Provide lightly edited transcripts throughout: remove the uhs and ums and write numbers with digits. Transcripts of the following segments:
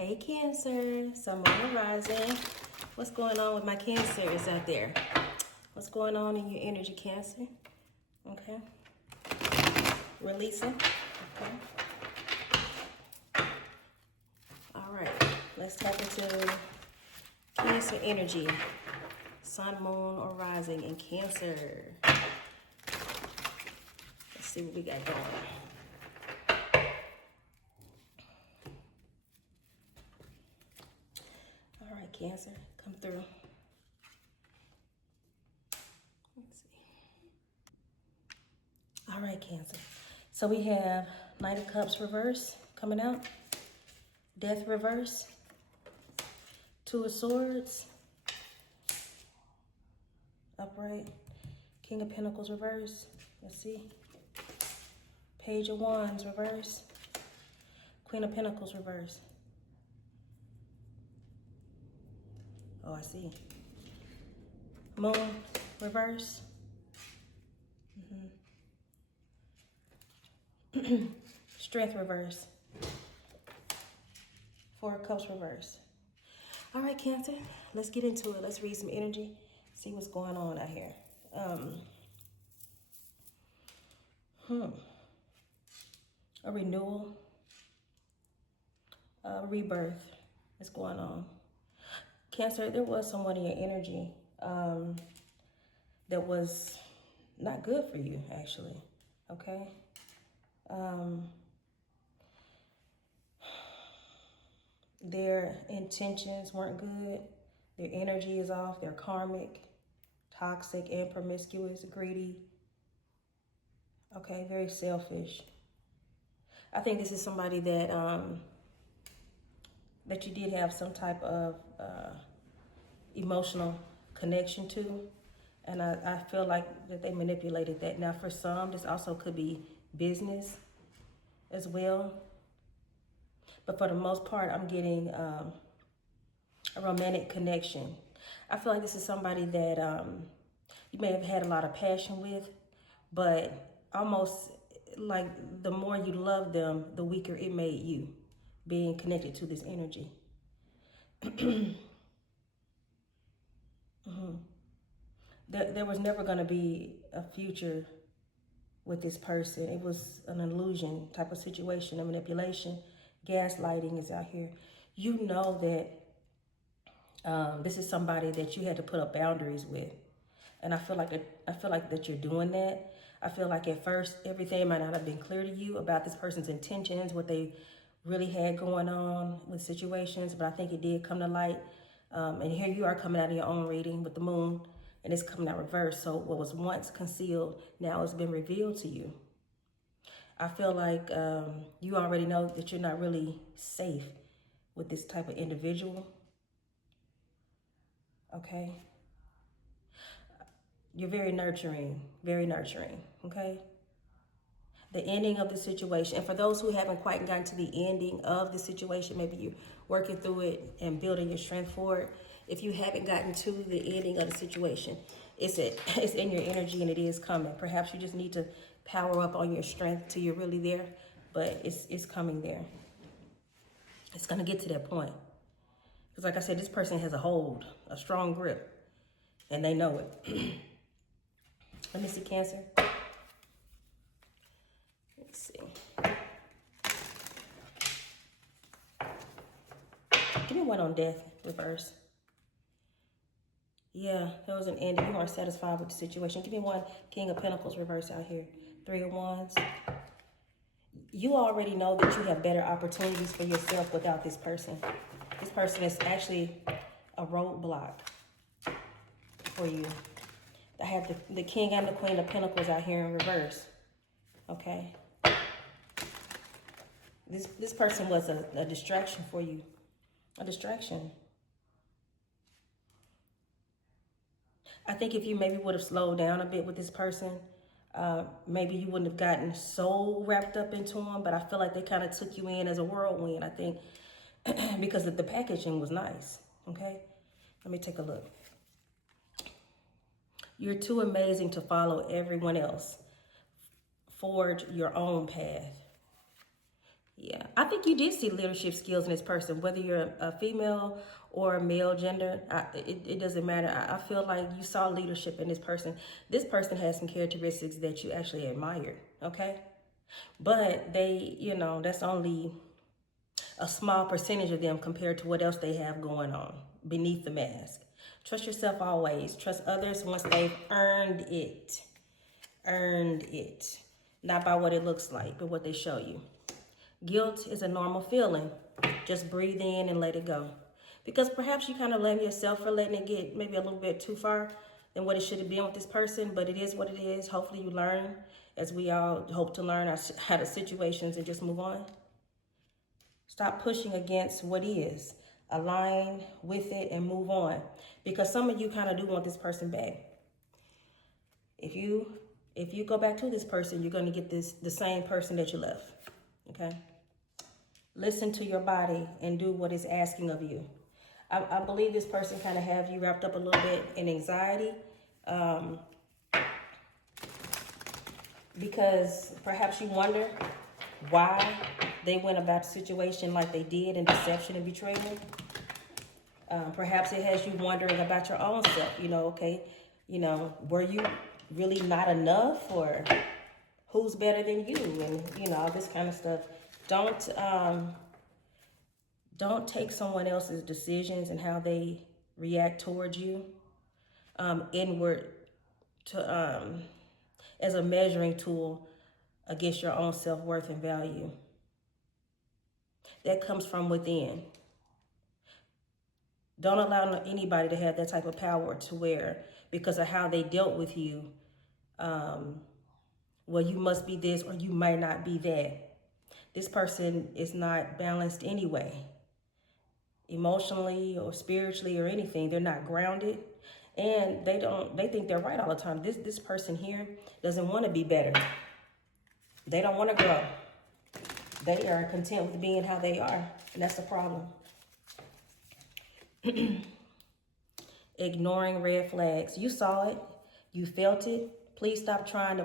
Hey Cancer, Sun, Moon, Rising. What's going on with my Cancers out there? What's going on in your energy, Cancer? Okay. Releasing. Okay. All right. Let's tap into Cancer energy. Sun, Moon, or Rising in Cancer. Let's see what we got going. All right, Cancer, come through. Let's see. All right, Cancer. So we have Knight of Cups reverse coming out. Death reverse. Two of Swords. Upright. King of Pentacles reverse. Let's see. Page of Wands reverse. Queen of Pentacles reverse. Oh, I see. Moon reverse. Strength reverse. Four of Cups reverse. All right, Cancer, let's get into it. Let's read some energy, see what's going on out here. A renewal, a rebirth is going on. Cancer, there was someone in your energy that was not good for you, actually, okay? Their intentions weren't good. Their energy is off. They're karmic, toxic, and promiscuous, greedy. Okay, very selfish. I think this is somebody that that you did have some type of emotional connection to. And I feel like that they manipulated that. Now, for some, this also could be business as well. But for the most part, I'm getting a romantic connection. I feel like this is somebody that you may have had a lot of passion with, but almost like the more you love them, the weaker it made you, being connected to this energy. There was never going to be a future with this person. It was an illusion type of situation, a manipulation. Gaslighting is out here. You know that this is somebody that you had to put up boundaries with, and I feel like that you're doing that. I feel like at first everything might not have been clear to you about this person's intentions, what they really had going on with situations, but I think it did come to light. And here you are coming out of your own reading with the moon, and it's coming out reverse. So what was once concealed now has been revealed to you. I feel like you already know that you're not really safe with this type of individual. Okay? You're very nurturing, okay? The ending of the situation, and for those who haven't quite gotten to the ending of the situation, maybe you're working through it and building your strength for it. If you haven't gotten to the ending of the situation, it's in your energy and it is coming. Perhaps you just need to power up on your strength till you're really there, but it's coming there. It's gonna get to that point. Because like I said, this person has a hold, a strong grip, and they know it. Let me see, Cancer. Let's see. Give me one on death, reverse. Yeah, there was an ending. You aren't satisfied with the situation. Give me one King of Pentacles reverse out here. Three of Wands. You already know that you have better opportunities for yourself without this person. This person is actually a roadblock for you. I have the King and the Queen of Pentacles out here in reverse. Okay. This person was a distraction for you. A distraction. I think if you maybe would have slowed down a bit with this person, maybe you wouldn't have gotten so wrapped up into them, but I feel like they kind of took you in as a whirlwind, I think, because the packaging was nice, okay? Let me take a look. You're too amazing to follow everyone else. Forge your own path. Yeah, I think you did see leadership skills in this person, whether you're a female or a male gender. It doesn't matter. I feel like you saw leadership in this person. This person has some characteristics that you actually admired, okay? But they, that's only a small percentage of them compared to what else they have going on beneath the mask. Trust yourself always. Trust others once they've earned it. Earned it. Not by what it looks like, but what they show you. Guilt is a normal feeling. Just breathe in and let it go. Because perhaps you kind of blame yourself for letting it get maybe a little bit too far than what it should have been with this person, but it is what it is. Hopefully you learn, as we all hope to learn out of situations, and just move on. Stop pushing against what is. Align with it and move on. Because some of you kind of do want this person back. If you go back to this person, you're going to get the same person that you left. Okay? Listen to your body and do what it's asking of you. I believe this person kind of have you wrapped up a little bit in anxiety, because perhaps you wonder why they went about the situation like they did in deception and betrayal. Perhaps it has you wondering about your own self. Were you really not enough, or who's better than you, and all this kind of stuff. Don't take someone else's decisions and how they react towards you inward to as a measuring tool against your own self-worth and value. That comes from within. Don't allow anybody to have that type of power to where, because of how they dealt with you, well, you must be this or you might not be that. This person is not balanced anyway. Emotionally or spiritually or anything, they're not grounded, and they think they're right all the time. This person here doesn't want to be better. They don't want to grow. They are content with being how they are, and that's the problem. Ignoring red flags. You saw it, you felt it. Please stop trying to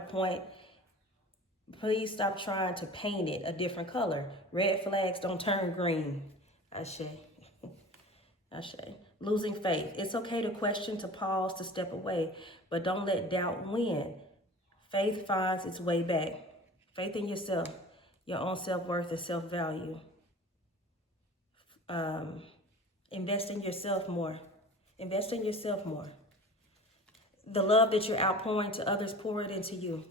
paint it a different color. Red flags don't turn green. Ashe. Losing faith. It's okay to question, to pause, to step away, but don't let doubt win. Faith finds its way back. Faith in yourself, your own self-worth and self-value. Invest in yourself more. Invest in yourself more. The love that you're outpouring to others, pour it into you.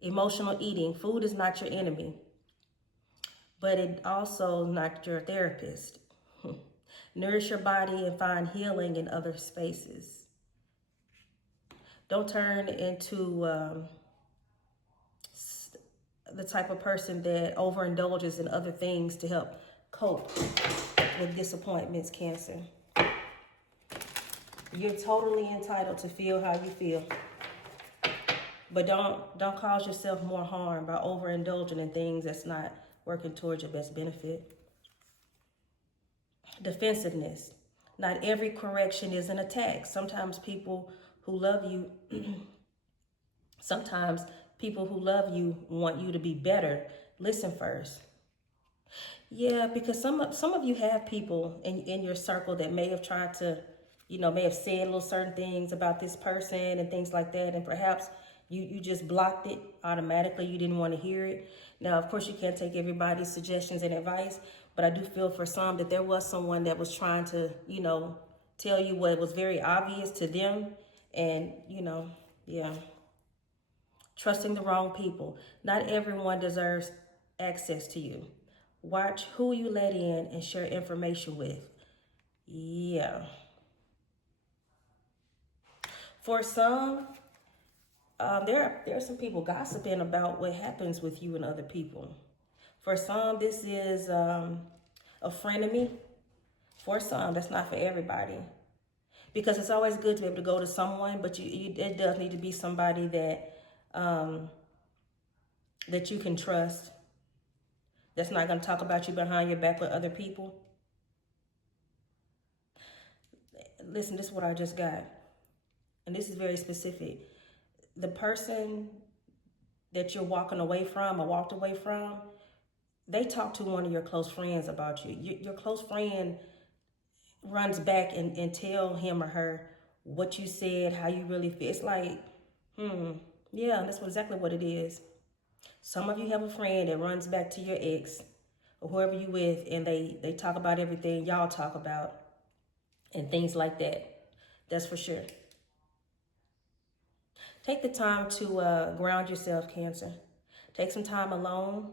Emotional eating. Food is not your enemy, but it also not your therapist. Nourish your body and find healing in other spaces. Don't turn into the type of person that overindulges in other things to help cope with disappointments, Cancer. You're totally entitled to feel how you feel. But don't cause yourself more harm by overindulging in things that's not working towards your best benefit. Defensiveness. Not every correction is an attack. Sometimes people who love you want you to be better. Listen first. Yeah, because some of you have people in your circle that may have tried to, may have said little certain things about this person and things like that, and perhaps you just blocked it automatically. You didn't want to hear it. Now, of course, you can't take everybody's suggestions and advice, but I do feel for some that there was someone that was trying to, tell you what was very obvious to them, and, yeah. Trusting the wrong people. Not everyone deserves access to you. Watch who you let in and share information with. Yeah. For some, there are some people gossiping about what happens with you and other people. For some, this is a frenemy. For some, that's not for everybody. Because it's always good to be able to go to someone, but it does need to be somebody that that you can trust. That's not going to talk about you behind your back with other people. Listen, this is what I just got. And this is very specific. The person that you're walking away from or walked away from, they talk to one of your close friends about you. Your close friend runs back and tell him or her what you said, how you really feel. It's like, yeah, that's exactly what it is. Some of you have a friend that runs back to your ex or whoever you with, and they talk about everything y'all talk about and things like that. That's for sure. Take the time to ground yourself, Cancer. Take some time alone,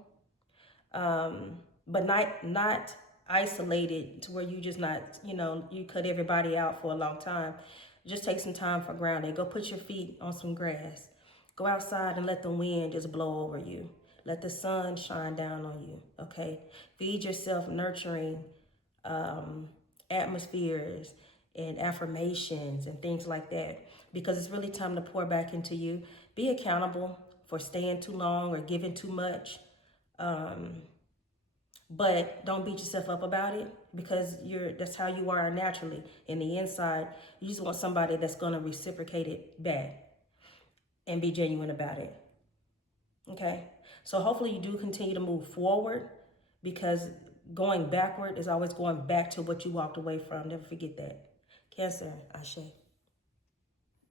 but not isolated to where you just not, you cut everybody out for a long time. Just take some time for grounding. Go put your feet on some grass. Go outside and let the wind just blow over you. Let the sun shine down on you, okay? Feed yourself nurturing atmospheres and affirmations and things like that, because it's really time to pour back into you. Be accountable for staying too long or giving too much. But don't beat yourself up about it, because that's how you are naturally. In the inside, you just want somebody that's going to reciprocate it back and be genuine about it. Okay? So hopefully you do continue to move forward, because going backward is always going back to what you walked away from. Never forget that. Cancer, Ashe.